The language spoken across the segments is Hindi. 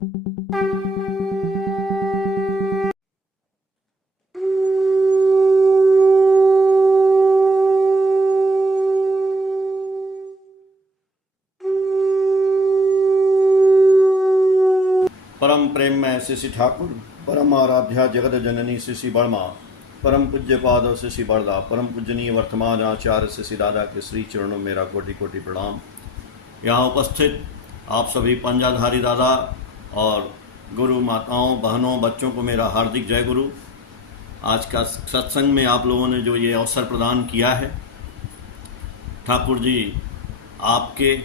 परम प्रेम में श्री ठाकुर, परम आराध्या जगत जननी श्री बर्मा, परम पूज्य पाद श्री बरदा, परम पूजनीय वर्तमान आचार्य श्री दादा के श्री चरणों मेरा कोटि कोटि प्रणाम। यहाँ उपस्थित आप सभी पंजाधारी दादा और गुरु माताओं, बहनों, बच्चों को मेरा हार्दिक जय गुरु। आज का सत्संग में आप लोगों ने जो ये अवसर प्रदान किया है, ठाकुर जी आपके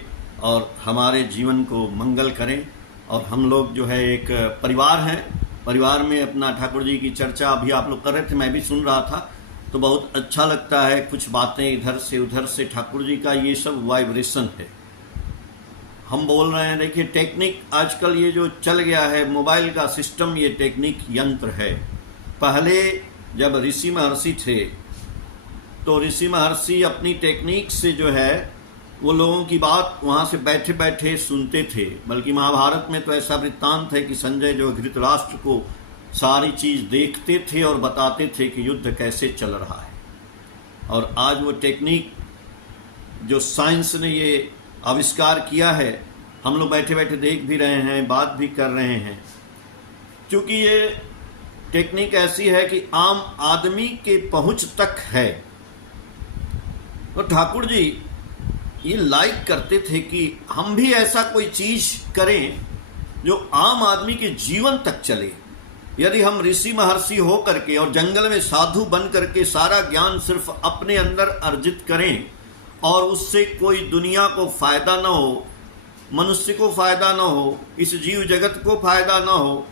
और हमारे जीवन को मंगल करें। और हम लोग जो है एक परिवार है, परिवार में अपना ठाकुर जी की चर्चा अभी आप लोग कर रहे थे, मैं भी सुन रहा था, तो बहुत अच्छा लगता है। कुछ बातें इधर से उधर से, ठाकुर जी का ये सब वाइब्रेशन है। हम बोल रहे हैं, देखिए टेक्निक आजकल ये जो चल गया है, मोबाइल का सिस्टम, ये टेक्निक यंत्र है। पहले जब ऋषि महर्षि थे तो ऋषि महर्षि अपनी टेक्निक से जो है वो लोगों की बात वहाँ से बैठे बैठे सुनते थे। बल्कि महाभारत में तो ऐसा वृत्तांत है कि संजय जो धृतराष्ट्र को सारी चीज़ देखते थे और बताते थे कि युद्ध कैसे चल रहा है। और आज वो टेक्निक जो साइंस ने ये आविष्कार किया है, हम लोग बैठे बैठे देख भी रहे हैं, बात भी कर रहे हैं। क्योंकि ये टेक्निक ऐसी है कि आम आदमी के पहुंच तक है। तो ठाकुर जी ये लाइक करते थे कि हम भी ऐसा कोई चीज करें जो आम आदमी के जीवन तक चले। यदि हम ऋषि महर्षि हो करके और जंगल में साधु बन करके सारा ज्ञान सिर्फ अपने अंदर अर्जित करें और उससे कोई दुनिया को फायदा ना हो, मनुष्य को फायदा ना हो, इस जीव जगत को फायदा ना हो,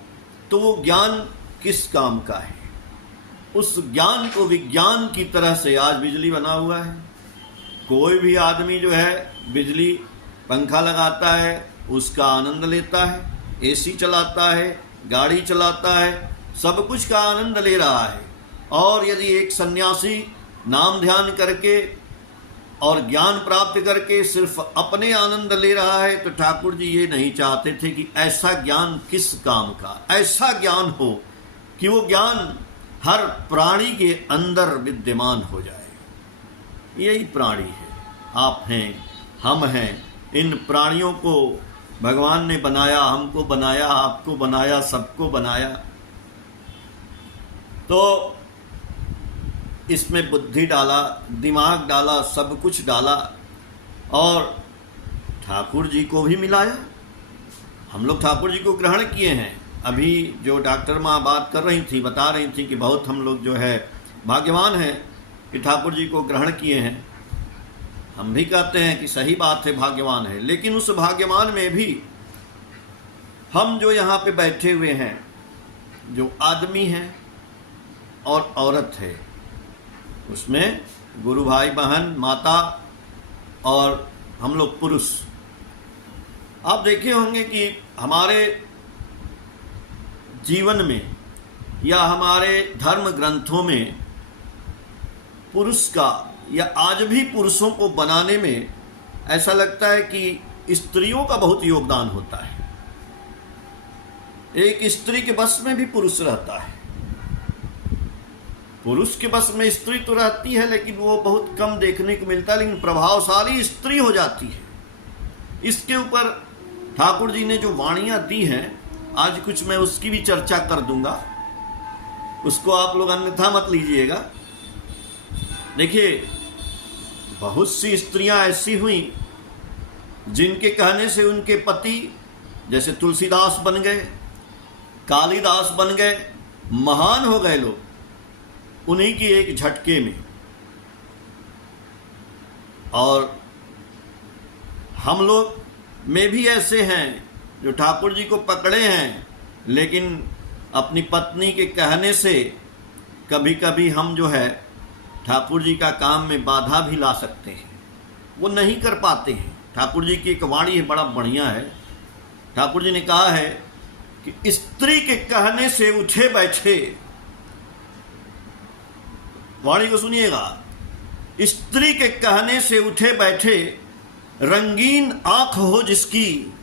तो वो ज्ञान किस काम का है। उस ज्ञान को विज्ञान की तरह से आज बिजली बना हुआ है। कोई भी आदमी जो है बिजली, पंखा लगाता है, उसका आनंद लेता है, एसी चलाता है, गाड़ी चलाता है, सब कुछ का आनंद ले रहा है। और यदि एक सन्यासी नाम ध्यान करके और ज्ञान प्राप्त करके सिर्फ अपने आनंद ले रहा है, तो ठाकुर जी ये नहीं चाहते थे कि ऐसा ज्ञान किस काम का। ऐसा ज्ञान हो कि वो ज्ञान हर प्राणी के अंदर विद्यमान हो जाए। यही प्राणी है, आप हैं, हम हैं। इन प्राणियों को भगवान ने बनाया, हमको बनाया, आपको बनाया, सबको बनाया। तो इसमें बुद्धि डाला, दिमाग डाला, सब कुछ डाला और ठाकुर जी को भी मिलाया। हम लोग ठाकुर जी को ग्रहण किए हैं। अभी जो डॉक्टर माँ बात कर रही थी, बता रही थी कि बहुत हम लोग जो है भाग्यवान हैं कि ठाकुर जी को ग्रहण किए हैं। हम भी कहते हैं कि सही बात है, भाग्यवान है। लेकिन उस भाग्यवान में भी हम जो यहाँ पे बैठे हुए हैं, जो आदमी हैं और औरत है, उसमें गुरु भाई बहन, माता और हम लोग पुरुष। आप देखे होंगे कि हमारे जीवन में या हमारे धर्म ग्रंथों में पुरुष का, या आज भी पुरुषों को बनाने में ऐसा लगता है कि स्त्रियों का बहुत योगदान होता है। एक स्त्री के बस में भी पुरुष रहता है। पुरुष के बस में स्त्री तो रहती है, लेकिन वो बहुत कम देखने को मिलता है। लेकिन प्रभावशाली स्त्री हो जाती है। इसके ऊपर ठाकुर जी ने जो वाणियां दी हैं, आज कुछ मैं उसकी भी चर्चा कर दूंगा, उसको आप लोग अन्यथा मत लीजिएगा। देखिए, बहुत सी स्त्रियां ऐसी हुई जिनके कहने से उनके पति जैसे तुलसीदास बन गए, कालिदास बन गए, महान हो गए लोग उन्हीं की एक झटके में। और हम लोग में भी ऐसे हैं जो ठाकुर जी को पकड़े हैं, लेकिन अपनी पत्नी के कहने से कभी कभी हम जो है ठाकुर जी का काम में बाधा भी ला सकते हैं। वो नहीं कर पाते हैं। ठाकुर जी की एक वाणी है, बड़ा बढ़िया है। ठाकुर जी ने कहा है कि स्त्री के कहने से उठे बैठे, वाणी को सुनिएगा, स्त्री के कहने से उठे बैठे, रंगीन आंख हो जिसकी,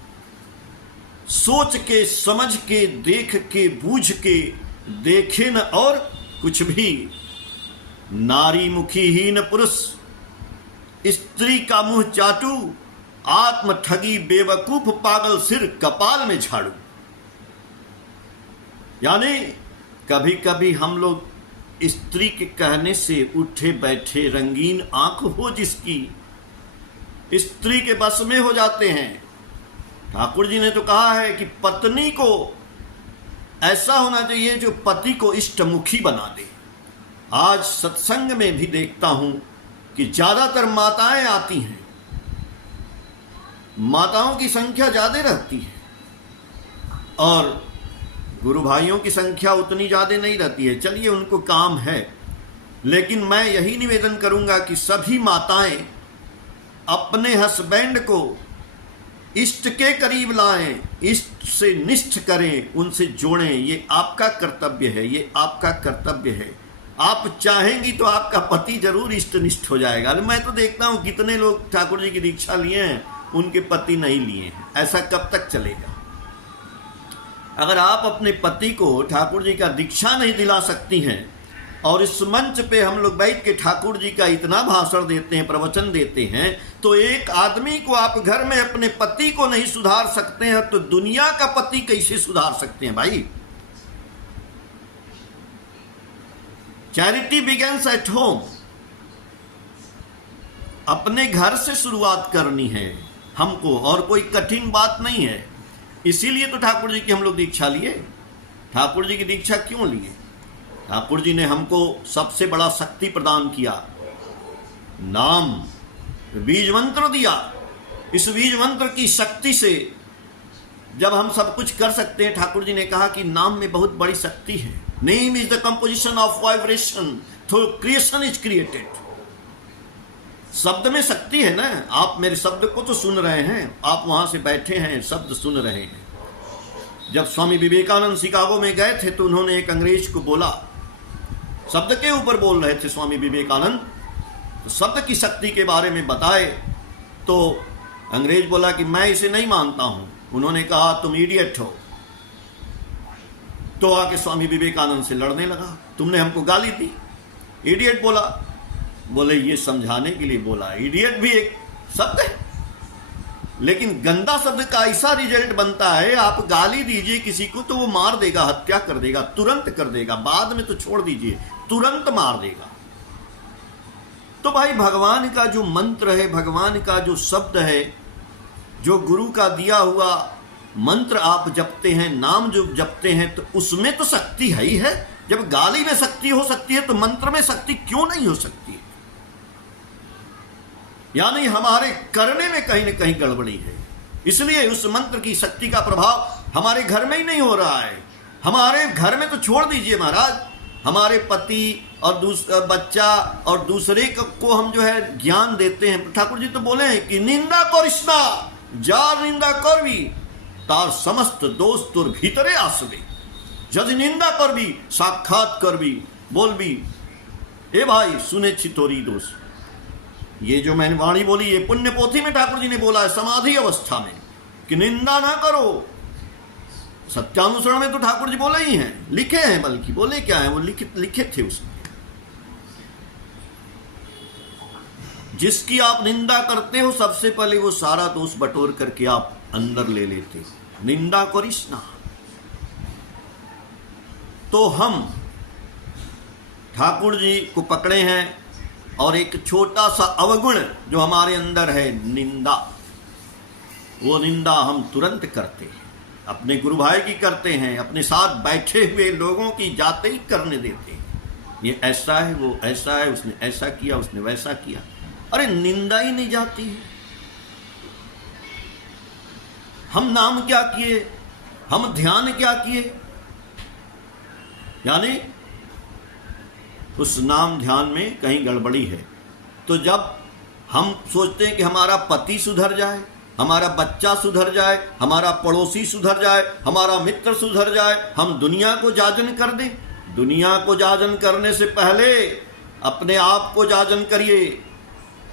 सोच के समझ के देख के बूझ के देखे न और कुछ भी। नारी मुखी हीन पुरुष स्त्री का मुंह चाटू, आत्म ठगी बेवकूफ पागल सिर कपाल में झाड़ू। यानी कभी कभी हम लोग स्त्री के कहने से उठे बैठे रंगीन आंख हो जिसकी, स्त्री के बस में हो जाते हैं। ठाकुर जी ने तो कहा है कि पत्नी को ऐसा होना चाहिए जो पति को इष्टमुखी बना दे। आज सत्संग में भी देखता हूं कि ज्यादातर माताएं आती हैं, माताओं की संख्या ज्यादा रहती है और गुरु भाइयों की संख्या उतनी ज्यादा नहीं रहती है। चलिए उनको काम है, लेकिन मैं यही निवेदन करूंगा कि सभी माताएं अपने हस्बैंड को इष्ट के करीब लाएं, इष्ट से निष्ठ करें, उनसे जोड़ें। ये आपका कर्तव्य है, ये आपका कर्तव्य है। आप चाहेंगी तो आपका पति जरूर इष्टनिष्ठ हो जाएगा। मैं तो देखता हूं कितने लोग ठाकुर जी की दीक्षा लिए हैं, उनके पति नहीं लिए हैं। ऐसा कब तक चलेगा? अगर आप अपने पति को ठाकुर जी का दीक्षा नहीं दिला सकती हैं और इस मंच पे हम लोग बैठ के ठाकुर जी का इतना भाषण देते हैं, प्रवचन देते हैं, तो एक आदमी को आप घर में अपने पति को नहीं सुधार सकते हैं तो दुनिया का पति कैसे सुधार सकते हैं भाई? Charity begins at home. अपने घर से शुरुआत करनी है हमको, और कोई कठिन बात नहीं है। इसीलिए तो ठाकुर जी की हम लोग दीक्षा लिए। ठाकुर जी की दीक्षा क्यों लिए? ठाकुर जी ने हमको सबसे बड़ा शक्ति प्रदान किया, नाम, बीज मंत्र दिया। इस बीज मंत्र की शक्ति से जब हम सब कुछ कर सकते हैं, ठाकुर जी ने कहा कि नाम में बहुत बड़ी शक्ति है। Name is the composition of vibration, through creation is created. शब्द में शक्ति है ना। आप मेरे शब्द को तो सुन रहे हैं, आप वहां से बैठे हैं, शब्द सुन रहे हैं। जब स्वामी विवेकानंद शिकागो में गए थे तो उन्होंने एक अंग्रेज को बोला, शब्द के ऊपर बोल रहे थे स्वामी विवेकानंद, तो शब्द की शक्ति के बारे में बताए तो अंग्रेज बोला कि मैं इसे नहीं मानता हूं। उन्होंने कहा तुम इडियट हो। तो आके स्वामी विवेकानंद से लड़ने लगा, तुमने हमको गाली दी, इडियट बोला। बोले ये समझाने के लिए बोला, इडियट भी एक शब्द है, लेकिन गंदा शब्द का ऐसा रिजल्ट बनता है, आप गाली दीजिए किसी को तो वो मार देगा, हत्या कर देगा, तुरंत कर देगा। बाद में तो छोड़ दीजिए, तुरंत मार देगा। तो भाई भगवान का जो मंत्र है, भगवान का जो शब्द है, जो गुरु का दिया हुआ मंत्र आप जपते हैं, नाम जो जपते हैं, तो उसमें तो शक्ति है ही है। जब गाली में शक्ति हो सकती है तो मंत्र में शक्ति क्यों नहीं हो सकती है? यानी हमारे करने में कहीं न कहीं गड़बड़ी है। इसलिए उस मंत्र की शक्ति का प्रभाव हमारे घर में ही नहीं हो रहा है। हमारे घर में तो छोड़ दीजिए महाराज, हमारे पति और बच्चा और दूसरे को हम जो है ज्ञान देते हैं। ठाकुर जी तो बोले हैं कि निंदा करिष्णा, जार निंदा करबी तार समस्त दोष तोर भीतरे आसबे। यदि निंदा करबी साक्षात करबी बोलबी, ए भाई सुने छी तोरी दोष। ये जो मैंने वाणी बोली, ये पुण्य पोथी में ठाकुर जी ने बोला है समाधि अवस्था में कि निंदा ना करो। सत्यानुसरण में तो ठाकुर जी बोले ही हैं, लिखे हैं, बल्कि बोले क्या है, वो लिखे थे उसमें। जिसकी आप निंदा करते हो सबसे पहले वो सारा दोष बटोर करके आप अंदर ले लेते हो। निंदा करिष्णा। तो हम ठाकुर जी को पकड़े हैं और एक छोटा सा अवगुण जो हमारे अंदर है, निंदा, वो निंदा हम तुरंत करते हैं। अपने गुरु भाई की करते हैं, अपने साथ बैठे हुए लोगों की जाते ही करने देते हैं। ये ऐसा है, वो ऐसा है, उसने ऐसा किया, उसने वैसा किया। अरे निंदा ही नहीं जाती है। हम नाम क्या किए, हम ध्यान क्या किए, यानी उस नाम ध्यान में कहीं गड़बड़ी है। तो जब हम सोचते हैं कि हमारा पति सुधर जाए, हमारा बच्चा सुधर जाए, हमारा पड़ोसी सुधर जाए, हमारा मित्र सुधर जाए, हम दुनिया को जाजन कर दें। दुनिया को जाजन करने से पहले अपने आप को जाजन करिए।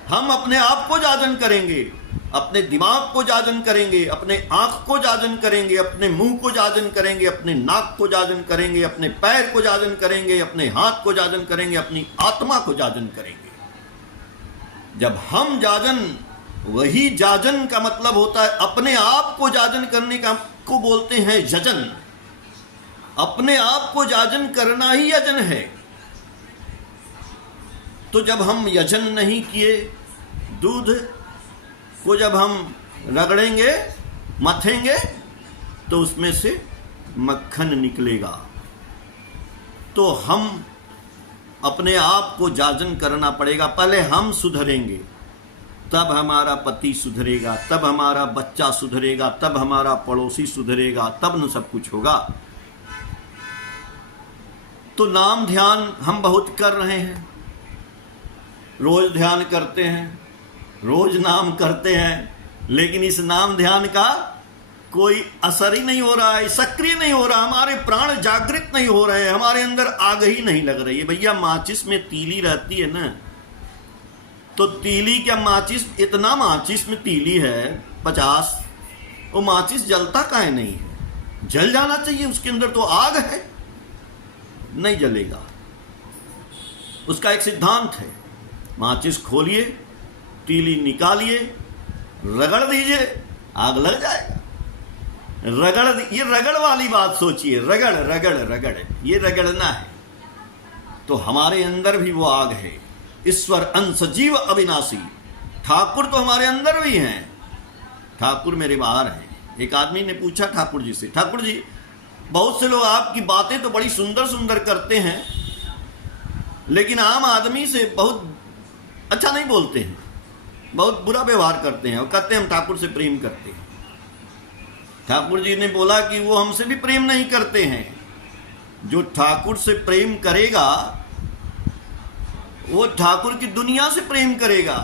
हम अपने आप को जाजन करेंगे, अपने दिमाग को जाजन करेंगे, अपने आंख को जाजन करेंगे, अपने मुंह को जाजन करेंगे, अपने नाक को जाजन करेंगे, अपने पैर को जाजन करेंगे, अपने हाथ को जाजन करेंगे, अपनी आत्मा को जाजन करेंगे। जब हम जाजन, वही जाजन का मतलब होता है अपने आप को जाजन करने का, को बोलते हैं यजन। अपने आप को जाजन करना ही यजन है। तो जब हम यजन नहीं किए, दूध को जब हम रगड़ेंगे, मथेंगे, तो उसमें से मक्खन निकलेगा। तो हम अपने आप को जाजन करना पड़ेगा। पहले हम सुधरेंगे, तब हमारा पति सुधरेगा, तब हमारा बच्चा सुधरेगा, तब हमारा पड़ोसी सुधरेगा, तब न सब कुछ होगा। तो नाम ध्यान हम बहुत कर रहे हैं, रोज ध्यान करते हैं, रोज नाम करते हैं, लेकिन इस नाम ध्यान का कोई असर ही नहीं हो रहा है, सक्रिय नहीं हो रहा। हमारे प्राण जागृत नहीं हो रहे हैं, हमारे अंदर आग ही नहीं लग रही है। भैया माचिस में तीली रहती है ना, तो तीली क्या माचिस, इतना माचिस में तीली है 50, वो माचिस जलता काहे नहीं है? जल जाना चाहिए, उसके अंदर तो आग है। नहीं जलेगा। उसका एक सिद्धांत है, माचिस खोलिए, तीली निकालिए, रगड़ दीजिए, आग लग जाएगा। ये रगड़ वाली बात सोचिए, रगड़ रगड़ रगड़, ये रगड़ना है। तो हमारे अंदर भी वो आग है। ईश्वर अंश जीव अविनाशी, ठाकुर तो हमारे अंदर भी हैं, ठाकुर मेरे बाहर हैं। एक आदमी ने पूछा ठाकुर जी से, ठाकुर जी बहुत से लोग आपकी बातें तो बड़ी सुंदर सुंदर करते हैं, लेकिन आम आदमी से बहुत अच्छा नहीं बोलते हैं, बहुत बुरा व्यवहार करते हैं, और कहते हैं हम ठाकुर से प्रेम करते हैं। ठाकुर जी ने बोला कि वो हमसे भी प्रेम नहीं करते हैं। जो ठाकुर से प्रेम करेगा वो ठाकुर की दुनिया से प्रेम करेगा,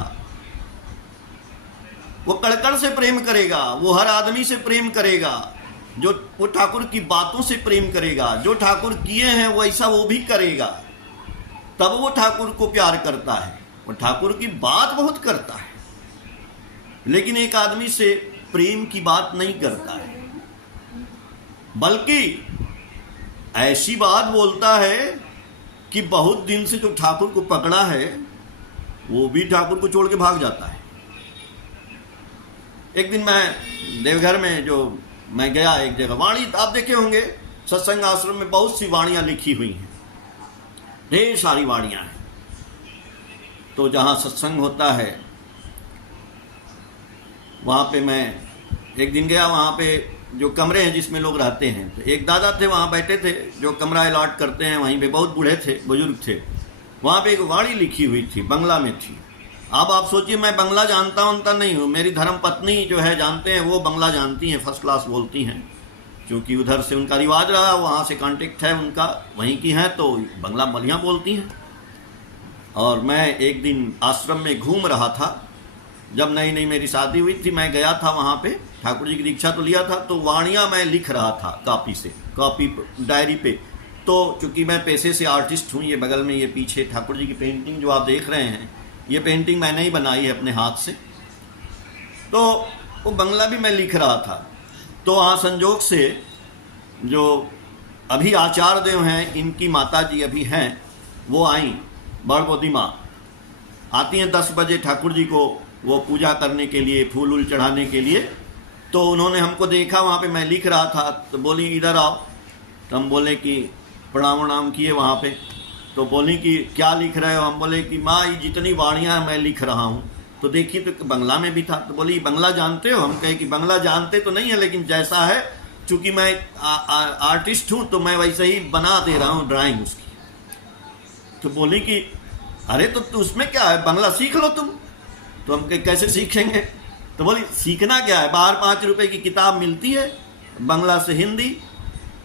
वो कड़कड़ से प्रेम करेगा, वो हर आदमी से प्रेम करेगा, जो वो ठाकुर की बातों से प्रेम करेगा, जो ठाकुर किए हैं वैसा वो भी करेगा, तब वो ठाकुर को प्यार करता है। वो ठाकुर की बात बहुत करता है, लेकिन एक आदमी से प्रेम की बात नहीं करता है, बल्कि ऐसी बात बोलता है कि बहुत दिन से जो ठाकुर को पकड़ा है वो भी ठाकुर को छोड़ के भाग जाता है। एक दिन मैं देवघर में जो मैं गया, एक जगह वाणी, आप देखे होंगे सत्संग आश्रम में बहुत सी वाणियां लिखी हुई हैं, ढेर सारी वाणियां हैं। तो जहां सत्संग होता है वहां पे मैं एक दिन गया, वहां पे जो कमरे हैं जिसमें लोग रहते हैं, तो एक दादा थे वहां बैठे थे, जो कमरा अलॉट करते हैं वहीं पे, बहुत बूढ़े थे, बुजुर्ग थे। वहां पे एक वाणी लिखी हुई थी, बंगला में थी। अब आप सोचिए, मैं बंगला जानता उनता नहीं हूँ, मेरी धर्म पत्नी जो है जानते हैं, वो बंगला जानती हैं, फर्स्ट क्लास बोलती हैं, क्योंकि उधर से उनका रिवाज रहा, वहाँ से कांटेक्ट है उनका, वहीं की हैं, तो बंगला बढ़िया बोलती हैं। और मैं एक दिन आश्रम में घूम रहा था, जब नई नई मेरी शादी हुई थी, मैं गया था वहाँ पे, ठाकुर जी की दीक्षा तो लिया था, तो वाणियाँ मैं लिख रहा था कॉपी से, कॉपी डायरी पे। तो चूँकि मैं पैसे से आर्टिस्ट हूँ, ये बगल में ये पीछे ठाकुर जी की पेंटिंग जो आप देख रहे हैं, ये पेंटिंग मैंने ही बनाई है अपने हाथ से। तो वो बंगला भी मैं लिख रहा था। तो वहाँ संजोग से जो अभी आचार्य देव हैं, इनकी माता जी अभी हैं, वो आई, बड़ बोधी माँ आती हैं 10 बजे ठाकुर जी को वो पूजा करने के लिए, फूल उल चढ़ाने के लिए। तो उन्होंने हमको देखा वहाँ पे मैं लिख रहा था, तो बोली इधर आओ। तो हम बोले कि प्रणाम वणाम किए वहाँ पे। तो बोली कि क्या लिख रहे हो? हम बोले कि माँ ये जितनी वाणियाँ मैं लिख रहा हूँ। तो देखिए तो बंगला में भी था। तो बोली बंगला जानते हो? हम कहे कि बंगला जानते तो नहीं है, लेकिन जैसा है, चूँकि मैं आर्टिस्ट हूँ तो मैं वैसे ही बना दे रहा हूँ ड्राइंग उसकी। तो बोली कि अरे तो उसमें क्या है, बंगला सीख लो तुम। तो हम कैसे सीखेंगे? तो बोली सीखना क्या है, बाहर 5 रुपए की किताब मिलती है बंगला से हिंदी,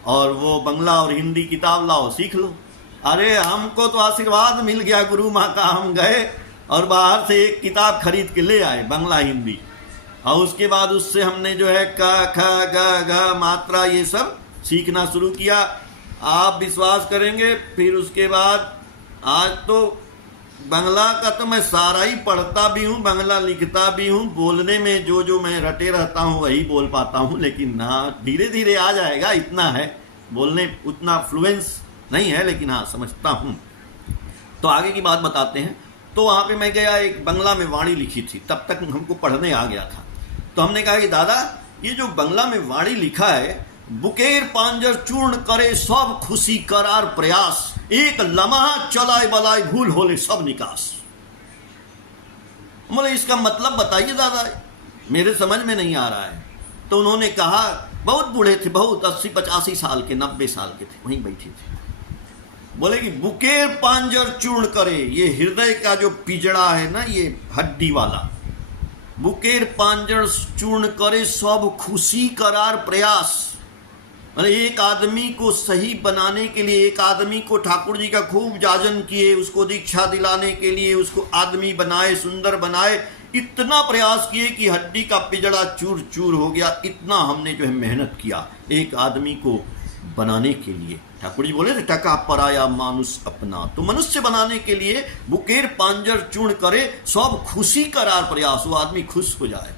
और वो बंगला और हिंदी किताब लाओ सीख लो। अरे हमको तो आशीर्वाद मिल गया गुरु माँ का, हम गए और बाहर से एक किताब खरीद के ले आए बंगला हिंदी, और उसके बाद उससे हमने जो है क ख ग घ मात्रा ये सब सीखना शुरू किया। आप विश्वास करेंगे, फिर उसके बाद आज तो बंगला का तो मैं सारा ही पढ़ता भी हूँ, बंगला लिखता भी हूँ, बोलने में जो जो मैं रटे रहता हूँ वही बोल पाता हूँ, लेकिन हाँ धीरे धीरे आ जाएगा, इतना है। बोलने उतना फ्लुएंस नहीं है, लेकिन हाँ समझता हूँ। तो आगे की बात बताते हैं। तो वहाँ पे मैं गया, एक बंगला में वाणी लिखी थी, तब तक हमको पढ़ने आ गया था। तो हमने कहा कि दादा ये जो बंगला में वाणी लिखा है, बुकेर पांजर चूर्ण करे सब खुशी करार प्रयास, एक लम्हा चलाए बलाए भूल होले सब निकास। बोले इसका मतलब बताइए दादा, मेरे समझ में नहीं आ रहा है। तो उन्होंने कहा, बहुत बूढ़े थे, बहुत 80-85 साल के, 90 साल के थे, वहीं बैठे थे। बोले कि बुकेर पांजर चूर्ण करे, ये हृदय का जो पिजड़ा है ना, ये हड्डी वाला, बुकेर पांजर चूर्ण करे सब खुशी करार प्रयास। एक आदमी को सही बनाने के लिए, एक आदमी को ठाकुर जी का खूब जाजन किए, उसको दीक्षा दिलाने के लिए, उसको आदमी बनाए, सुंदर बनाए, इतना प्रयास किए कि हड्डी का पिजड़ा चूर चूर हो गया। इतना हमने जो है मेहनत किया एक आदमी को बनाने के लिए। ठाकुर जी बोले थे, टका पराया मानुष अपना, तो मनुष्य बनाने के लिए बुकेर पांजर चूर्ण करे सब खुशी करार प्रयास, वो आदमी खुश हो जाए।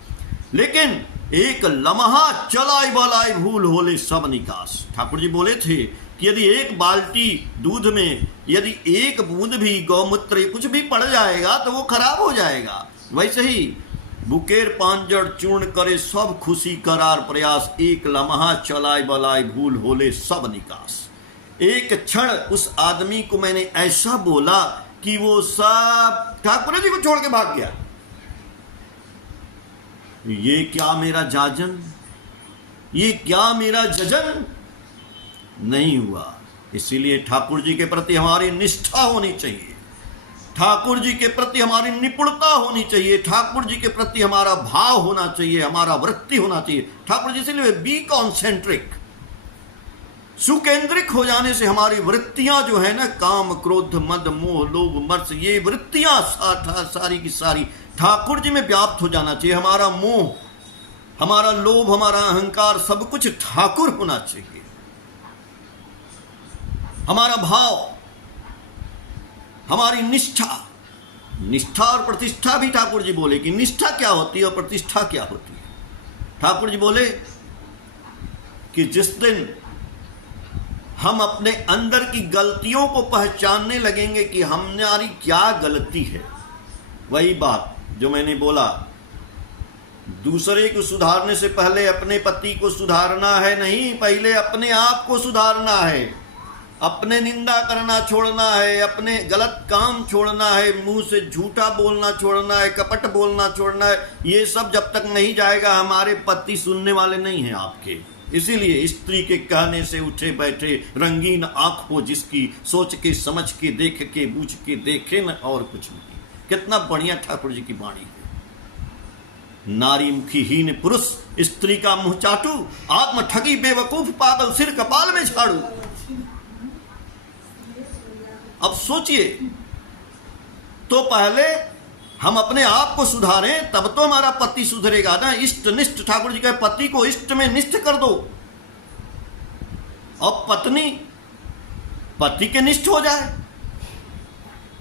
लेकिन एक लम्हा चलाए बलाए भूल होले सब निकास। ठाकुर जी बोले थे कि यदि एक बाल्टी दूध में यदि एक बूंद भी गौमूत्र कुछ भी पड़ जाएगा तो वो खराब हो जाएगा। वैसे ही बुकेर पांजर चूर्ण करे सब खुशी करार प्रयास, एक लम्हा चलाए बलाए भूल होले सब निकास। एक क्षण उस आदमी को मैंने ऐसा बोला कि वो सब ठाकुर जी को छोड़ के भाग गया। ये क्या मेरा जाजन, ये क्या मेरा जजन नहीं हुआ। इसीलिए ठाकुर जी के प्रति हमारी निष्ठा होनी चाहिए, ठाकुर जी के प्रति हमारी निपुणता होनी चाहिए, ठाकुर जी के प्रति हमारा भाव होना चाहिए, हमारा वृत्ति होना चाहिए। ठाकुर जी इसलिए बी कॉन्सेंट्रिक, सुकेंद्रिक हो जाने से हमारी वृत्तियां जो है ना, काम क्रोध मद मोह लोभ मर्स, ये वृत्तियां सारी की सारी ठाकुर जी में व्याप्त हो जाना चाहिए। हमारा मोह, हमारा लोभ, हमारा अहंकार, सब कुछ ठाकुर होना चाहिए। हमारा भाव, हमारी निष्ठा, निष्ठा और प्रतिष्ठा भी ठाकुर जी बोले कि निष्ठा क्या होती है और प्रतिष्ठा क्या होती है। ठाकुर जी बोले कि जिस दिन हम अपने अंदर की गलतियों को पहचानने लगेंगे कि हमारी क्या गलती है, वही बात जो मैंने बोला, दूसरे को सुधारने से पहले अपने पति को सुधारना है नहीं, पहले अपने आप को सुधारना है, अपने निंदा करना छोड़ना है, अपने गलत काम छोड़ना है, मुंह से झूठा बोलना छोड़ना है, कपट बोलना छोड़ना है। ये सब जब तक नहीं जाएगा हमारे पति सुनने वाले नहीं हैं आपके। इसीलिए स्त्री के कहने से उठे बैठे, रंगीन आंख हो जिसकी, सोच के समझ के देख के बूझ के देखे न और कुछ नहीं। कितना बढ़िया ठाकुर जी की वाणी है। नारी मुखी हीन पुरुष, स्त्री का मुंह चाटू, आत्म ठगी बेवकूफ पागल, सिर कपाल में झाड़ू। अब सोचिए, तो पहले हम अपने आप को सुधारें तब तो हमारा पति सुधरेगा ना। इष्ट निष्ठ, ठाकुर जी कहे पति को इष्ट में निष्ठ कर दो, और पत्नी पति के निष्ठ हो जाए,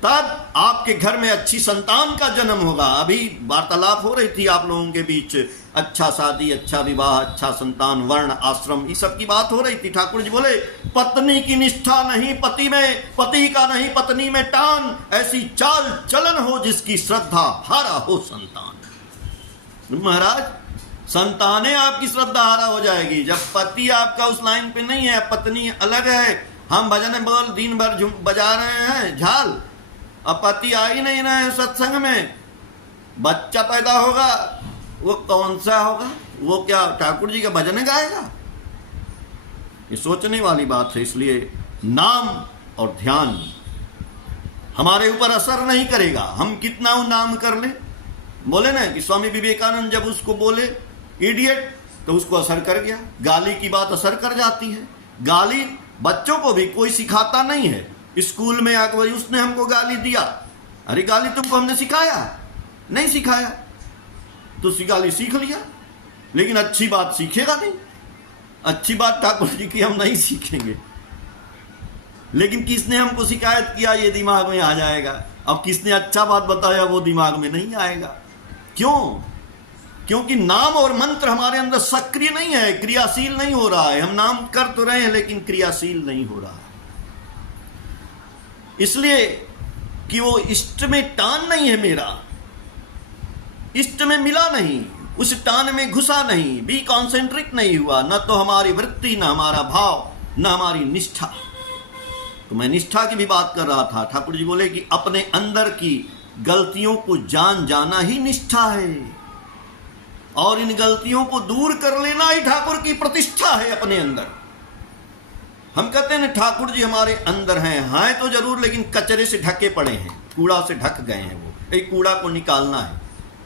तब आपके घर में अच्छी संतान का जन्म होगा। अभी वार्तालाप हो रही थी आप लोगों के बीच, अच्छा शादी, अच्छा विवाह, अच्छा संतान, वर्ण आश्रम, ये सब की बात हो रही थी। ठाकुर जी बोले पत्नी की निष्ठा नहीं पति में, पति का नहीं पत्नी में टान, ऐसी चाल चलन हो जिसकी श्रद्धा हारा हो संतान। महाराज, संतानें आपकी श्रद्धा हारा हो जाएगी जब पति आपका उस लाइन पे नहीं है, पत्नी अलग है। हम भजन बोल दिन भर बजा रहे हैं झाल, अब पति आ ही नहीं रहे सत्संग में, बच्चा पैदा होगा, वो कौन सा होगा? वो क्या ठाकुर जी का भजन गाएगा? ये सोचने वाली बात है। इसलिए नाम और ध्यान हमारे ऊपर असर नहीं करेगा, हम कितना नाम कर ले। बोले ना कि स्वामी विवेकानंद जब उसको बोले इडियट, तो उसको असर कर गया। गाली की बात असर कर जाती है। गाली बच्चों को भी कोई सिखाता नहीं है। स्कूल में आकर उसने हमको गाली दिया, अरे गाली तुमको हमने सिखाया? नहीं सिखाया, तो गाली सीख लिया, लेकिन अच्छी बात सीखेगा नहीं। अच्छी बात ठाकुर जी की हम नहीं सीखेंगे, लेकिन किसने हमको शिकायत किया ये दिमाग में आ जाएगा। अब किसने अच्छा बात बताया वो दिमाग में नहीं आएगा। क्यों? क्योंकि नाम और मंत्र हमारे अंदर सक्रिय नहीं है, क्रियाशील नहीं हो रहा है। हम नाम कर तो रहे हैं लेकिन क्रियाशील नहीं हो रहा है, इसलिए कि वो इष्ट में टान नहीं है, मेरा इष्ट में मिला नहीं, उस टान में घुसा नहीं, बी कॉन्सेंट्रिक नहीं हुआ, न तो हमारी वृत्ति, न हमारा भाव, न हमारी निष्ठा। तो मैं निष्ठा की भी बात कर रहा था। ठाकुर जी बोले कि अपने अंदर की गलतियों को जान जाना ही निष्ठा है, और इन गलतियों को दूर कर लेना ही ठाकुर की प्रतिष्ठा है अपने अंदर। हम कहते हैं ना ठाकुर जी हमारे अंदर हैं तो जरूर, लेकिन कचरे से ढके पड़े हैं, कूड़ा से ढक गए हैं। वो एक कूड़ा को निकालना है,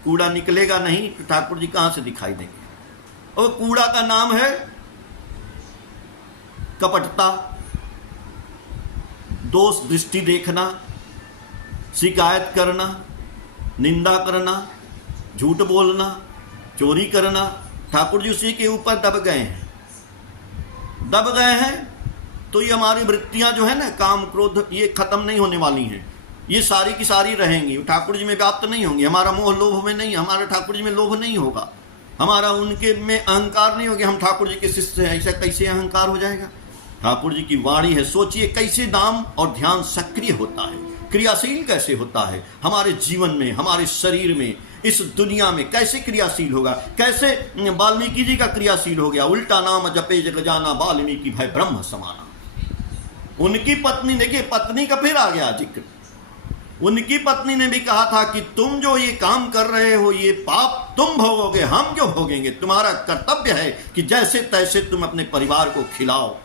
कूड़ा निकलेगा नहीं तो ठाकुर जी कहां से दिखाई देंगे। और कूड़ा का नाम है कपटता, दोष दृष्टि देखना, शिकायत करना, निंदा करना, झूठ बोलना, चोरी करना। ठाकुर जी उसी के ऊपर दब गए हैं, दब गए हैं। तो ये हमारी वृत्तियां जो है ना, काम क्रोध, ये खत्म नहीं होने वाली हैं, ये सारी की सारी रहेंगी, ठाकुर जी में व्याप्त नहीं होंगी। हमारा मोह लोभ में नहीं, हमारा ठाकुर जी में लोभ नहीं होगा, हमारा उनके में अहंकार नहीं होगा। हम ठाकुर जी के शिष्य हैं, ऐसा कैसे अहंकार हो जाएगा? ठाकुर जी की वाणी है, सोचिए कैसे नाम और ध्यान सक्रिय होता है, क्रियाशील कैसे होता है हमारे जीवन में, हमारे शरीर में, इस दुनिया में कैसे क्रियाशील होगा। कैसे वाल्मीकि जी का क्रियाशील हो गया, उल्टा नाम जपे जग जाना वाल्मीकि भय ब्रह्म समाना। उनकी पत्नी, देखिए पत्नी का फिर आ गया जिक्र, उनकी पत्नी ने भी कहा था कि तुम जो ये काम कर रहे हो ये पाप तुम भोगोगे, हम क्यों भोगेंगे, तुम्हारा कर्तव्य है कि जैसे तैसे तुम अपने परिवार को खिलाओ।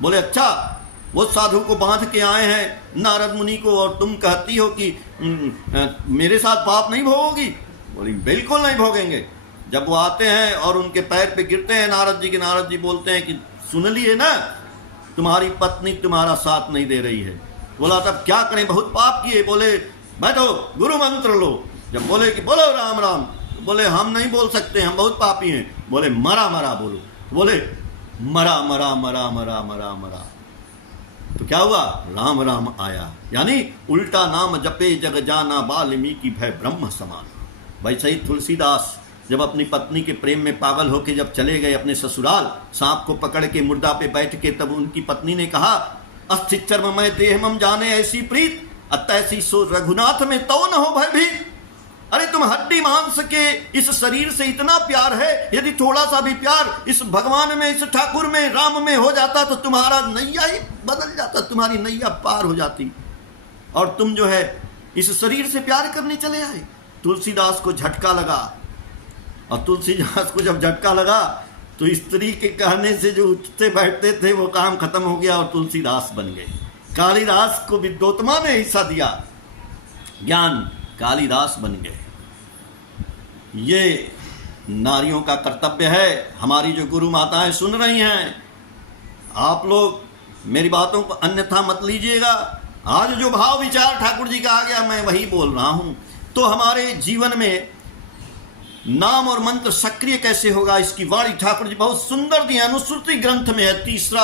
बोले अच्छा, वो साधु को बांध के आए हैं नारद मुनि को, और तुम कहती हो कि मेरे साथ पाप नहीं भोगोगी। बोली बिल्कुल नहीं भोगेंगे। जब वो आते हैं और उनके पैर पे गिरते हैं नारद जी के, नारद जी बोलते हैं कि सुन लिए ना, तुम्हारी पत्नी तुम्हारा साथ नहीं दे रही है। बोला तब क्या करें, बहुत पाप किए। बोले बैठो गुरु मंत्र लो। जब बोले कि बोलो राम राम, बोले हम नहीं बोल सकते, हम बहुत पापी हैं। बोले मरा मरा बोलो। बोले मरा मरा मरा मरा मरा मरा, तो क्या हुआ, राम राम आया। यानी उल्टा नाम जपे जग जाना वाल्मीकि भय ब्रह्म समान। भाई सही तुलसीदास जब अपनी पत्नी के प्रेम में पागल होके जब चले गए अपने ससुराल, सांप को पकड़ के मुर्दा पे बैठ के, तब उनकी पत्नी ने कहा अस्थि चर्ममय देह मम जाने ऐसी प्रीत, अतैसी सो रघुनाथ में तो न हो भय भी। अरे तुम हड्डी मांस के इस शरीर से इतना प्यार है, यदि थोड़ा सा भी प्यार इस भगवान में, इस ठाकुर में, राम में हो जाता तो तुम्हारा नैया ही बदल जाता, तुम्हारी नैया पार हो जाती, और तुम जो है इस शरीर से प्यार करने चले आए। तुलसीदास को झटका लगा, और तुलसीदास को जब झटका लगा तो स्त्री के कहने से जो उठते बैठते थे वो काम खत्म हो गया और तुलसीदास बन गए। कालिदास को विद्योत्मा ने हिस्सा दिया, ज्ञान कालिदास बन गए। ये नारियों का कर्तव्य है। हमारी जो गुरु माताएं सुन रही हैं, आप लोग मेरी बातों को अन्यथा मत लीजिएगा। आज जो भाव विचार ठाकुर जी का आ गया मैं वही बोल रहा हूं। तो हमारे जीवन में नाम और मंत्र सक्रिय कैसे होगा, इसकी वाणी ठाकुर जी बहुत सुंदर दी। अनुश्रुति ग्रंथ में है, तीसरा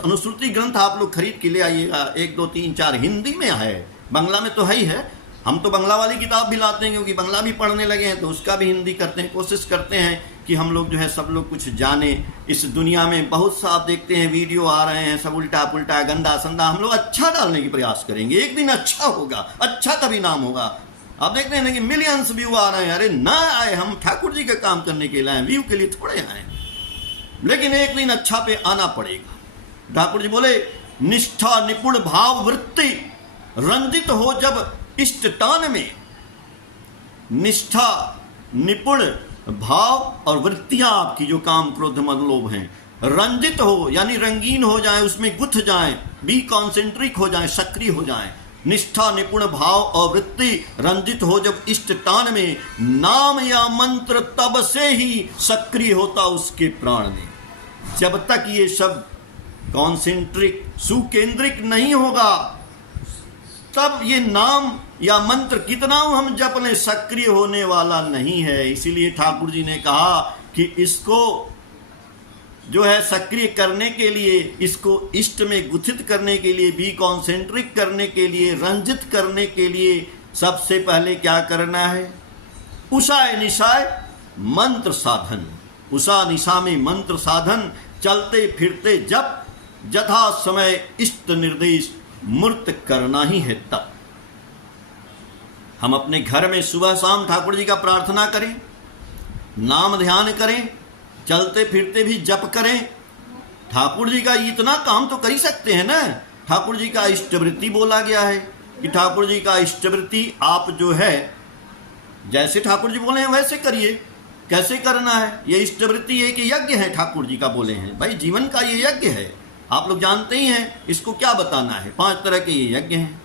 अनुश्रुति ग्रंथ आप लोग खरीद के ले आइएगा। 1 2 3 4 हिंदी में है, बांग्ला में तो है ही है। हम तो बांग्ला वाली किताब भी लाते हैं क्योंकि बांग्ला भी पढ़ने लगे हैं, तो उसका भी हिंदी करते हैं। कोशिश करते हैं कि हम लोग जो है सब लोग कुछ जाने। इस दुनिया में बहुत सा आप देखते हैं वीडियो आ रहे हैं, सब उल्टा पुल्टा गंदा संदा। हम लोग अच्छा डालने की प्रयास करेंगे, एक दिन अच्छा होगा, अच्छा कभी नाम होगा। आप देखते हैं ना कि मिलियंस व्यू आ रहे हैं। अरे ना आए, हम ठाकुर जी का काम करने के लिए आए, व्यू के लिए थोड़े आए, लेकिन एक दिन अच्छा पे आना पड़ेगा। ठाकुर जी बोले निष्ठा निपुण भाव वृत्ति रंजित हो जब इष्टतान में। निष्ठा निपुण भाव और वृत्तियां आपकी जो काम क्रोध मद लोभ हैं रंजित हो, यानी रंगीन हो जाए, उसमें गुथ जाए, बी कॉन्सेंट्रिक हो जाए, सक्रिय हो जाए। निष्ठा निपुण भाव और वृत्ति रंजित हो जब इष्टतान में, नाम या मंत्र तब से ही सक्रिय होता उसके प्राण में। जब तक ये सब कॉन्सेंट्रिक सुकेंद्रिक नहीं होगा, तब ये नाम या मंत्र कितना हम जप लें सक्रिय होने वाला नहीं है। इसीलिए ठाकुर जी ने कहा कि इसको जो है सक्रिय करने के लिए, इसको इष्ट में गुथित करने के लिए, बी कॉन्सेंट्रिक करने के लिए, रंजित करने के लिए सबसे पहले क्या करना है? उषा निशाय मंत्र साधन। उषा निशा में मंत्र साधन, चलते फिरते जब यथा समय इष्ट निर्देश मूर्त करना ही है। तब हम अपने घर में सुबह शाम ठाकुर जी का प्रार्थना करें, नाम ध्यान करें, चलते फिरते भी जप करें। ठाकुर जी का इतना काम तो कर ही सकते हैं ना। ठाकुर जी का इष्टवृत्ति बोला गया है कि ठाकुर जी का इष्टवृत्ति आप जो है जैसे ठाकुर जी बोले हैं वैसे करिए। कैसे करना है? ये इष्टवृत्ति एक यज्ञ है, ठाकुर जी का बोले हैं भाई, जीवन का ये यज्ञ है। आप लोग जानते ही हैं, इसको क्या बताना है? 5 तरह के ये यज्ञ हैं।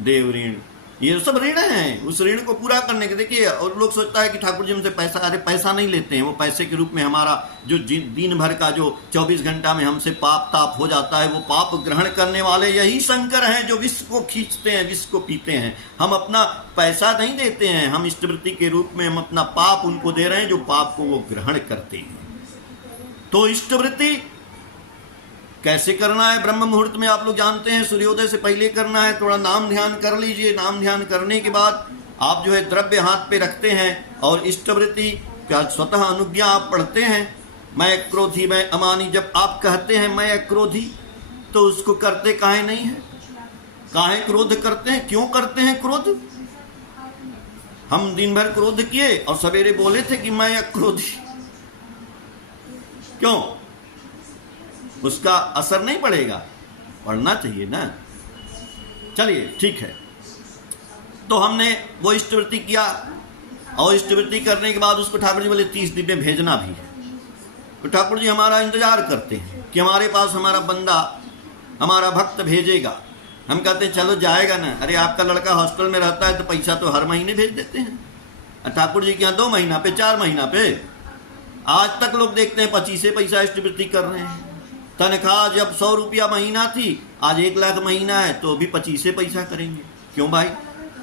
देव ऋण, ये सब ऋण हैं। उस ऋण को पूरा करने के, देखिए, और लोग सोचता है कि ठाकुर जी हमसे पैसा, अरे पैसा नहीं लेते हैं। वो पैसे के रूप में हमारा जो दिन भर का जो 24 घंटा में हमसे पाप ताप हो जाता है, वो पाप ग्रहण करने वाले यही शंकर हैं जो विष को खींचते हैं, विष को पीते हैं। हम अपना पैसा नहीं देते हैं, हम इष्टवृत्ति के रूप में हम अपना पाप उनको दे रहे हैं, जो पाप को वो ग्रहण करते हैं। तो इष्टवृत्ति कैसे करना है? ब्रह्म मुहूर्त में आप लोग जानते हैं, सूर्योदय से पहले करना है। थोड़ा नाम ध्यान कर लीजिए। नाम ध्यान करने के बाद आप जो है द्रव्य हाथ पे रखते हैं और इष्टवृत्ति का स्वतः अनुज्ञा आप पढ़ते हैं। मैं क्रोधी, मैं अमानी, जब आप कहते हैं मैं क्रोधी, तो उसको करते काहे नहीं है? काहे क्रोध करते हैं? क्यों करते हैं क्रोध? हम दिन भर क्रोध किए और सवेरे बोले थे कि मैं क्रोधी, क्यों? उसका असर नहीं पड़ेगा? पढ़ना चाहिए ना। चलिए ठीक है, तो हमने वो इष्टवृत्ति किया और इष्टवृत्ति करने के बाद उसको ठाकुर जी बोले 30 दिन में भेजना भी है। तो ठाकुर जी हमारा इंतजार करते हैं कि हमारे पास हमारा बंदा, हमारा भक्त भेजेगा। हम कहते हैं चलो जाएगा ना। अरे आपका लड़का हॉस्टल में रहता है तो पैसा तो हर महीने भेज देते हैं। ठाकुर जी के यहाँ 2 महीना पे, 4 महीना पे। आज तक लोग देखते हैं 25 पैसा इष्टवृत्ति कर रहे हैं। तनख्वाह जब 100 रुपया महीना थी, आज 1 लाख महीना है, तो भी 25 पैसा करेंगे। क्यों भाई?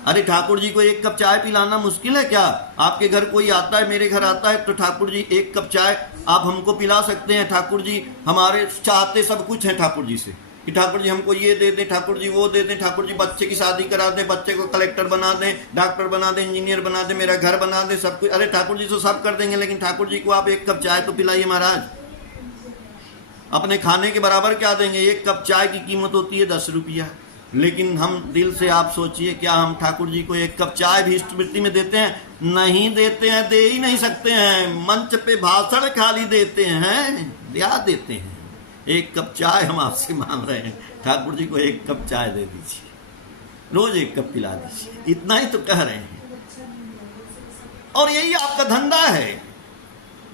अरे ठाकुर जी को 1 कप चाय पिलाना मुश्किल है क्या? आपके घर कोई आता है, मेरे घर आता है, तो ठाकुर जी 1 कप चाय आप हमको पिला सकते हैं। ठाकुर जी हमारे चाहते सब कुछ है ठाकुर जी से कि ठाकुर जी हमको ये दे दें, ठाकुर जी वो दे दें, ठाकुर जी बच्चे की शादी करा दें, बच्चे को कलेक्टर बना दें, डॉक्टर बना दें, इंजीनियर बना दें, मेरा घर बना दें, सब कुछ। अरे ठाकुर जी तो सब कर देंगे, लेकिन ठाकुर जी को आप 1 कप चाय तो पिलाइए महाराज। अपने खाने के बराबर क्या देंगे? 1 कप चाय की कीमत होती है 10 रुपया। लेकिन हम दिल से आप सोचिए, क्या हम ठाकुर जी को 1 कप चाय भी इष्टवृत्ति में देते हैं? नहीं देते हैं, दे ही नहीं सकते हैं। मंच पे भाषण खाली देते हैं, क्या देते हैं? 1 कप चाय हम आपसे मांग रहे हैं, ठाकुर जी को 1 कप चाय दे दीजिए, रोज 1 कप पिला दीजिए, इतना ही तो कह रहे हैं। और यही आपका धंधा है।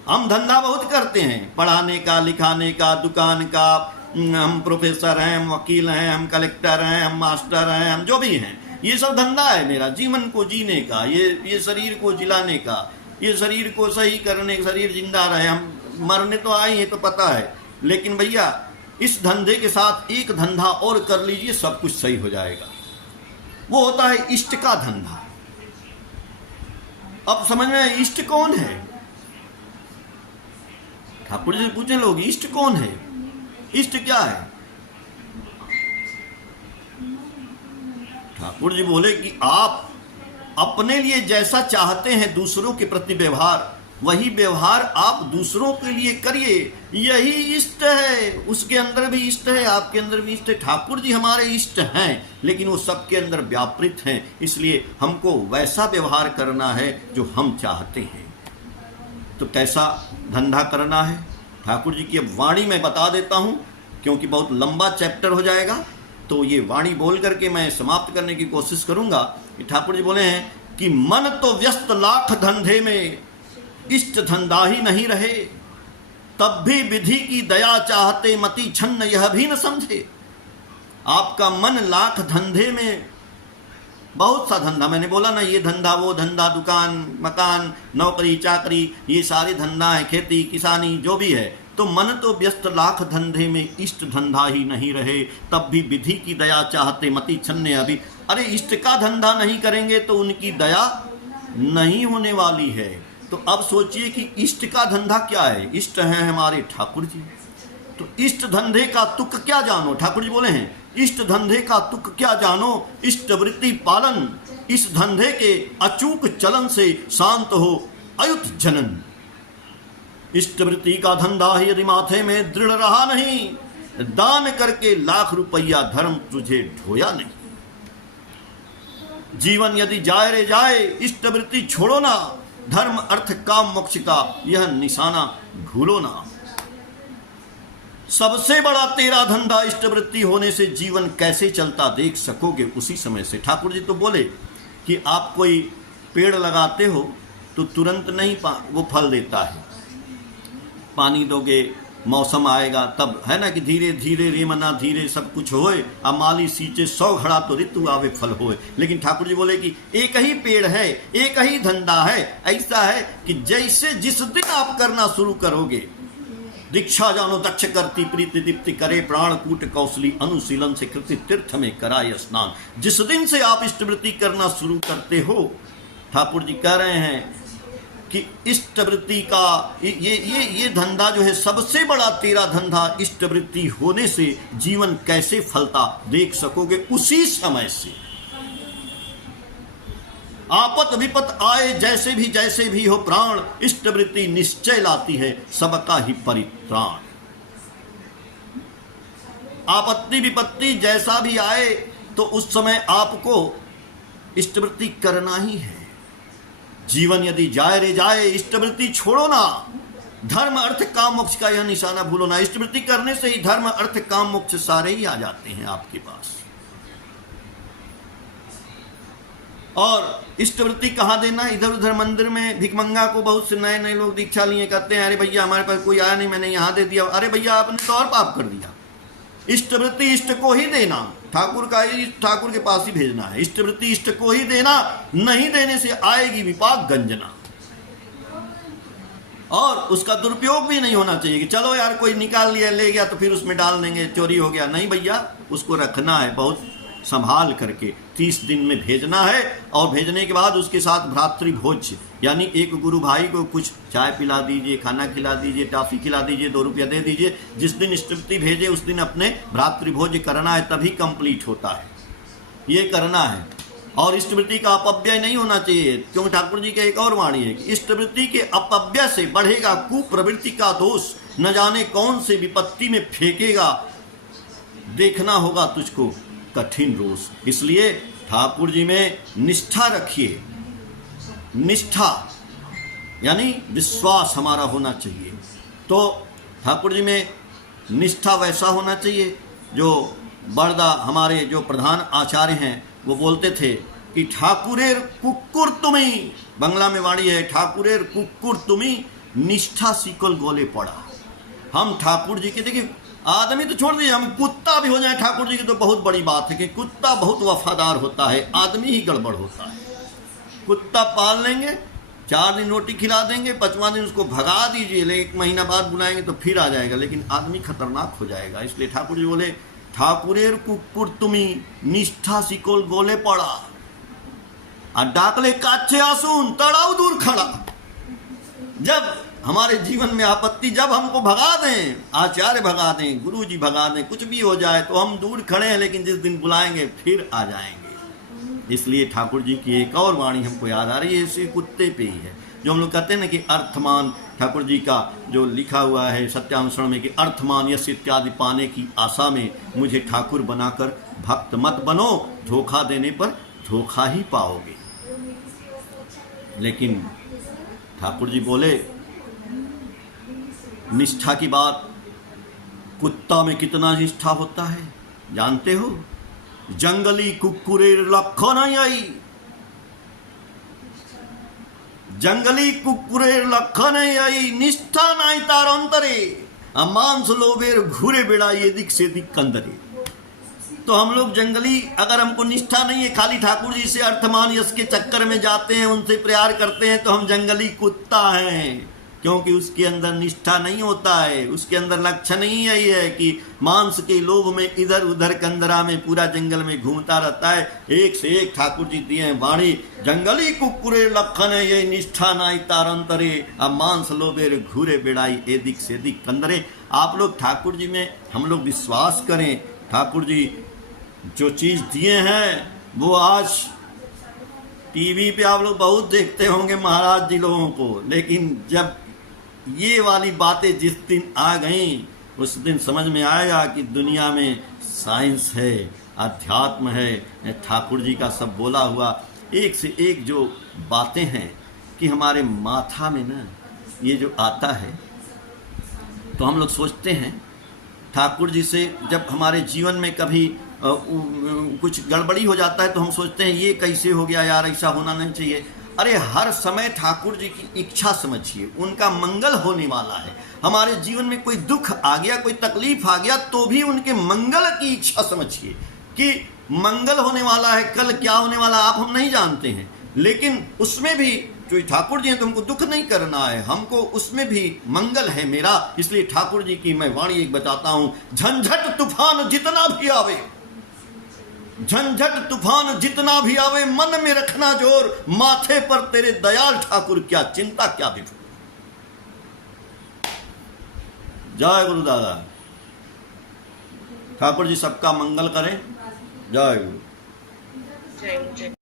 हम धंधा बहुत करते हैं, पढ़ाने का, लिखाने का, दुकान का। हम प्रोफेसर हैं, हम वकील हैं, हम कलेक्टर हैं, हम मास्टर हैं, हम जो भी हैं, ये सब धंधा है मेरा, जीवन को जीने का, ये शरीर को जिलाने का, ये शरीर को सही करने, शरीर जिंदा रहे। हम मरने तो आए हैं तो पता है, लेकिन भैया इस धंधे के साथ एक धंधा और कर लीजिए, सब कुछ सही हो जाएगा। वो होता है इष्ट का धंधा। अब समझ में, इष्ट कौन है? ठाकुर जी से पूछे लोग, इष्ट कौन है? इष्ट क्या है? ठाकुर जी बोले कि आप अपने लिए जैसा चाहते हैं दूसरों के प्रति व्यवहार, वही व्यवहार आप दूसरों के लिए करिए, यही इष्ट है। उसके अंदर भी इष्ट है, आपके अंदर भी इष्ट है। ठाकुर जी हमारे इष्ट हैं, लेकिन वो सबके अंदर व्यापृत हैं, इसलिए हमको वैसा व्यवहार करना है जो हम चाहते हैं। तो कैसा धंधा करना है? ठाकुर जी की अब वाणी मैं बता देता हूं, क्योंकि बहुत लंबा चैप्टर हो जाएगा, तो ये वाणी बोल करके मैं समाप्त करने की कोशिश करूंगा। कि ठाकुर जी बोले हैं कि मन तो व्यस्त लाख धंधे में, इष्ट धंधा ही नहीं रहे, तब भी विधि की दया चाहते मति छन्न यह भी न समझे। आपका मन लाख धंधे में, बहुत सा धंधा, मैंने बोला ना, ये धंधा वो धंधा, दुकान मकान नौकरी चाकरी, ये सारे धंधा है, खेती किसानी जो भी है, तो मन तो व्यस्त लाख धंधे में, इष्ट धंधा ही नहीं रहे, तब भी विधि की दया चाहते मति छन्ने अभी। अरे इष्ट का धंधा नहीं करेंगे तो उनकी दया नहीं होने वाली है। तो अब सोचिए कि इष्ट का धंधा क्या है। इष्ट है हमारे ठाकुर जी, तो इष्ट धंधे का तुक क्या जानो। ठाकुर जी बोले हैं इष्ट धंधे का तुक क्या जानो, इष्ट वृत्ति पालन, इस धंधे के अचूक चलन से शांत हो अयुत जनन। इष्ट वृत्ति का धंधा यदि माथे में दृढ़ रहा नहीं, दान करके लाख रुपया धर्म तुझे ढोया नहीं। जीवन यदि जाए रे जाए, इष्ट वृत्ति छोड़ो ना, धर्म अर्थ काम मोक्ष का यह निशाना भूलो ना। सबसे बड़ा तेरा धंधा इष्ट वृत्ति होने से जीवन कैसे चलता देख सकोगे उसी समय से। ठाकुर जी तो बोले कि आप कोई पेड़ लगाते हो तो तुरंत नहीं वो फल देता है, पानी दोगे, मौसम आएगा तब, है ना, कि धीरे धीरे रे मना धीरे सब कुछ होए, अब माली सींचे 100 घड़ा तो ऋतु आवे फल होए। लेकिन ठाकुर जी बोले कि एक ही पेड़ है, एक ही धंधा है। ऐसा है कि जैसे जिस दिन आप करना शुरू करोगे, दीक्षा जानो दक्ष करती प्रीति दीप्ति करे, प्राण कूट कौशली अनुशीलन से कृति तीर्थ में कराय स्नान। जिस दिन से आप इष्टवृत्ति करना शुरू करते हो, ठाकुर जी कह रहे हैं कि इष्टवृत्ति का ये धंधा जो है, सबसे बड़ा तेरा धंधा इष्टवृत्ति होने से जीवन कैसे फलता देख सकोगे उसी समय से। आपत विपत आए जैसे भी हो प्राण, इष्टवृत्ति निश्चय लाती है सबका ही परित्राण। आपत्ति विपत्ति जैसा भी आए तो उस समय आपको इष्टवृत्ति करना ही है। जीवन यदि जाए रे जाए, इष्टवृत्ति छोड़ो ना, धर्म अर्थ काम मोक्ष का यह निशाना भूलो ना। इष्टवृत्ति करने से ही धर्म अर्थ काम मोक्ष सारे ही आ जाते हैं आपके पास। और इष्टवृत्ति कहाँ देना, इधर उधर मंदिर में भिखमंगा को बहुत से नए नए लोग दीक्षा लिए कहते हैं, अरे भैया हमारे पास कोई आया नहीं, मैंने यहाँ दे दिया। अरे भैया आपने तो और पाप कर दिया। इष्टवृत्ति इष्ट को ही देना, ठाकुर का ही ठाकुर के पास ही भेजना है। इष्टवृत्ति इष्ट को ही देना, नहीं देने से आएगी विपाक गंजना। और उसका दुरुपयोग भी नहीं होना चाहिए कि चलो यार कोई निकाल लिया ले गया तो फिर उसमें डाल देंगे, चोरी हो गया। नहीं भैया, उसको रखना है बहुत संभाल करके, 30 दिन में भेजना है। और भेजने के बाद उसके साथ भ्रातृभोज, यानी एक गुरु भाई को कुछ चाय पिला दीजिए, खाना खिला दीजिए, टॉफी खिला दीजिए, 2 रुपया दे दीजिए। जिस दिन इष्टवृत्ति भेजे उस दिन अपने भ्रातृभोज करना है, तभी कंप्लीट होता है। ये करना है। और इष्टवृत्ति का अपव्यय नहीं होना चाहिए, क्योंकि ठाकुर जी के एक और वाणी है कि इष्टवृत्ति के अपव्यय से बढ़ेगा कुप्रवृत्ति का दोष, न जाने कौन से विपत्ति में फेंकेगा, देखना होगा तुझको कठिन रोष। इसलिए ठाकुर जी में निष्ठा रखिए। निष्ठा यानी विश्वास हमारा होना चाहिए। तो ठाकुर जी में निष्ठा वैसा होना चाहिए जो बड़दा हमारे जो प्रधान आचार्य हैं वो बोलते थे कि ठाकुरेर कुक्कुर तुम्ही, बंगला में वाणी है, ठाकुरेर कुक्कुर तुम्ही निष्ठा सिकल गोले पड़ा। हम ठाकुर जी के, देखिए आदमी तो छोड़ दीजिए, हम कुत्ता भी हो जाए ठाकुर जी की तो बहुत बड़ी बात है कि कुत्ता बहुत वफादार होता है, आदमी ही गड़बड़ होता है। कुत्ता पाल लेंगे, 4 दिन रोटी खिला देंगे, 5वां दिन उसको भगा दीजिए, लेकिन 1 महीना बाद बुलाएंगे तो फिर आ जाएगा, लेकिन आदमी खतरनाक हो जाएगा। इसलिए ठाकुर जी बोले ठाकुरेर कुक्कुर तुम्ही निष्ठा सिकोल गोले पड़ा, और डाकले काछे आसून तड़ाऊ दूर खड़ा। जब हमारे जीवन में आपत्ति, जब हमको भगा दें, आचार्य भगा दें, गुरु जी भगा दें, कुछ भी हो जाए तो हम दूर खड़े हैं, लेकिन जिस दिन बुलाएंगे फिर आ जाएंगे। इसलिए ठाकुर जी की एक और वाणी हमको याद आ रही है, इसी कुत्ते पे ही है, जो हम लोग कहते हैं ना कि अर्थमान, ठाकुर जी का जो लिखा हुआ है सत्यानुसरण में कि अर्थमान यश इत्यादि पाने की आशा में मुझे ठाकुर बनाकर भक्त मत बनो, धोखा देने पर धोखा ही पाओगे। लेकिन ठाकुर जी बोले निष्ठा की बात, कुत्ता में कितना निष्ठा होता है जानते हो? जंगली कुक्कुरेर लक्षण आई, जंगली कुक्कुरेर लक्षण आई, निष्ठा नहीं तार अंतरे, मांस लोभेर घूरे बेड़ा ये दिख से दिख कंदरे। तो हम लोग जंगली, अगर हमको निष्ठा नहीं है, खाली ठाकुर जी से अर्थमान यश के चक्कर में जाते हैं, उनसे प्यार करते हैं, तो हम जंगली कुत्ता हैं। क्योंकि उसके अंदर निष्ठा नहीं होता है, उसके अंदर लक्षण ही यही है कि मांस के लोभ में इधर उधर कंदरा में पूरा जंगल में घूमता रहता है। एक से एक ठाकुर जी दिए हैं वाणी, जंगली कुकुरे लखन है ये निष्ठा नाई तारंतरे, अब मांस लोभे घूरे बेड़ाई एदिक से दिक कंदरे। आप लोग ठाकुर जी में हम लोग विश्वास करें। ठाकुर जी जो चीज दिए हैं वो आज टीवी पे आप लोग बहुत देखते होंगे महाराज जी लोगों को, लेकिन जब ये वाली बातें जिस दिन आ गई उस दिन समझ में आएगा कि दुनिया में साइंस है, अध्यात्म है। ठाकुर जी का सब बोला हुआ एक से एक जो बातें हैं कि हमारे माथा में ना ये जो आता है तो हम लोग सोचते हैं ठाकुर जी से, जब हमारे जीवन में कभी कुछ गड़बड़ी हो जाता है तो हम सोचते हैं ये कैसे हो गया यार, ऐसा होना नहीं चाहिए। अरे हर समय ठाकुर जी की इच्छा समझिए, उनका मंगल होने वाला है। हमारे जीवन में कोई दुख आ गया, कोई तकलीफ आ गया तो भी उनके मंगल की इच्छा समझिए कि मंगल होने वाला है, कल क्या होने वाला आप हम नहीं जानते हैं, लेकिन उसमें भी जो ठाकुर जी हैं तो हमको दुख नहीं करना है, हमको उसमें भी मंगल है मेरा। इसलिए ठाकुर जी की मैं वाणी एक बताता हूं, झंझट तूफान जितना भी आवे, झंझट तूफान जितना भी आवे, मन में रखना जोर, माथे पर तेरे दयाल ठाकुर क्या चिंता क्या विभु। जय गुरु दादा। ठाकुर जी सबका मंगल करें। जय गुरु। जय गुरु।